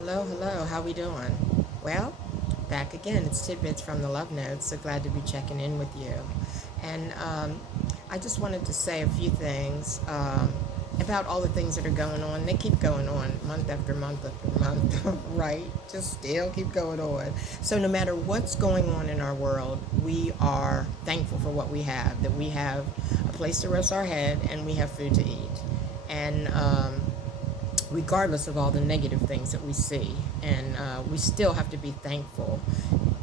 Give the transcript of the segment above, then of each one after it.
Hello, hello. How we doing? Well, back again. It's Tidbits from the Love Notes. So glad to be checking in with you. And I just wanted to say a few things about all the things that are going on. They keep going on month after month after month, right? Just still keep going on. So no matter what's going on in our world, we are thankful for what we have. That we have a place to rest our head and we have food to eat. And regardless of all the negative things that we see. And we still have to be thankful,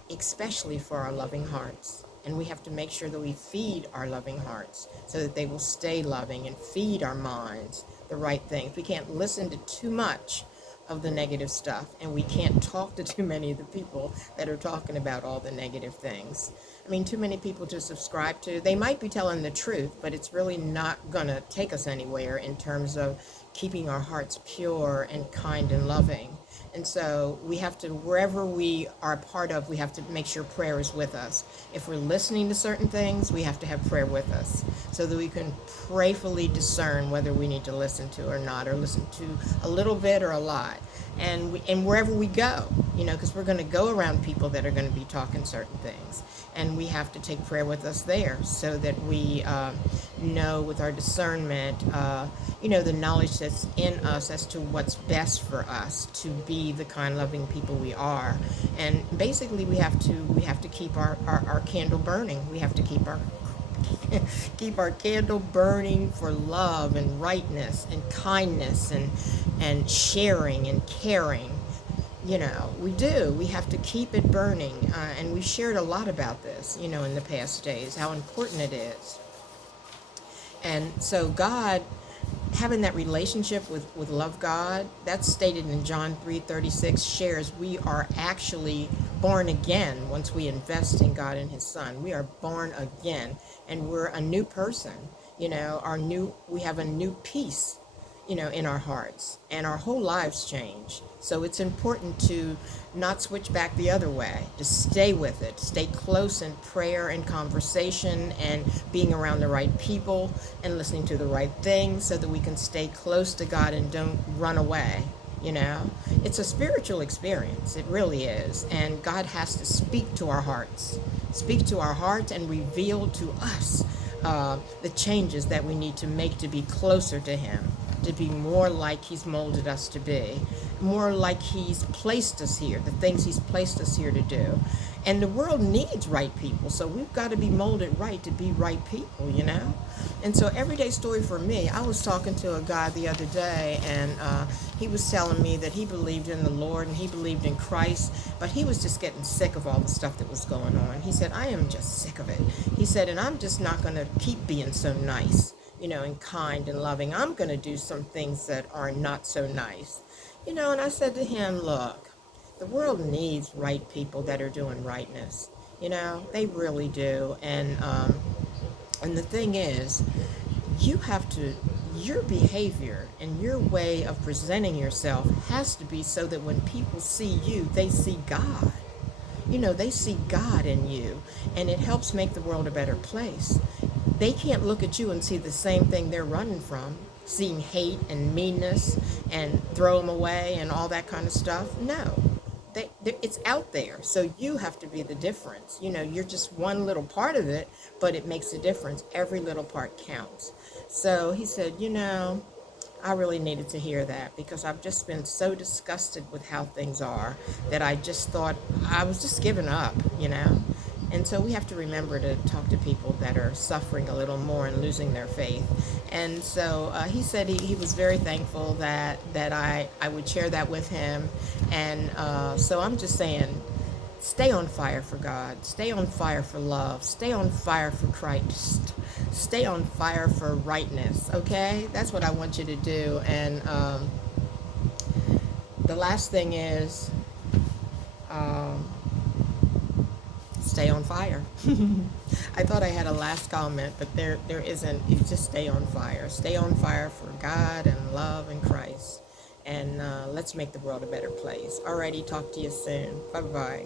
especially for our loving hearts. And we have to make sure that we feed our loving hearts so that they will stay loving and feed our minds the right things. We can't listen to too much of the negative stuff, and we can't talk to too many of the people that are talking about all the negative things. I mean, too many people to subscribe to. They might be telling the truth, but it's really not going to take us anywhere in terms of keeping our hearts pure and kind and loving. And so we have to, wherever we are a part of, we have to make sure prayer is with us. If we're listening to certain things, we have to have prayer with us so that we can prayerfully discern whether we need to listen to or not, or listen to a little bit or a lot. And wherever we go, because we're going to go around people that are going to be talking certain things. And we have to take prayer with us there so that we know with our discernment, the knowledge that's in us as to what's best for us to be the kind loving people we are. And basically we have to keep our candle burning. We have to keep our candle burning for love and rightness and kindness and sharing and caring. We do. We have to keep it burning. And we shared a lot about this, in the past days, how important it is. And so God, having that relationship with love God, that's stated in John 3:36, shares we are actually born again once we invest in God and his son. We are born again and we're a new person. We have a new peace, in our hearts, and our whole lives change. So it's important to not switch back the other way, to stay with it, stay close in prayer and conversation and being around the right people and listening to the right things so that we can stay close to God and don't run away. It's a spiritual experience. It really is. And God has to speak to our hearts and reveal to us the changes that we need to make to be closer to him, to be more like he's molded us to be, more like he's placed us here, the things he's placed us here to do. And the world needs right people, so we've got to be molded right to be right people. And so everyday story for me, I was talking to a guy the other day, and he was telling me that he believed in the Lord and he believed in Christ, but he was just getting sick of all the stuff that was going on. He said, I am just sick of it. He said, and I'm just not going to keep being so nice, and kind and loving. I'm going to do some things that are not so nice. And I said to him, look, the world needs right people that are doing rightness. They really do. And the thing is, you have to, your behavior and your way of presenting yourself has to be so that when people see you, they see God. They see God in you, and it helps make the world a better place. They can't look at you and see the same thing they're running from, seeing hate and meanness and throw them away and all that kind of stuff. No, it's out there. So you have to be the difference. You're just one little part of it, but it makes a difference. Every little part counts. So he said, I really needed to hear that because I've just been so disgusted with how things are that I just thought I was just giving up. And so we have to remember to talk to people that are suffering a little more and losing their faith. And so he said he was very thankful that I would share that with him. And so I'm just saying, stay on fire for God. Stay on fire for love. Stay on fire for Christ. Stay on fire for rightness, okay? That's what I want you to do. And the last thing is um, stay on fire. I thought I had a last comment, but there isn't. It's just stay on fire. Stay on fire for God and love and Christ. And let's make the world a better place. Alrighty, talk to you soon. Bye-bye.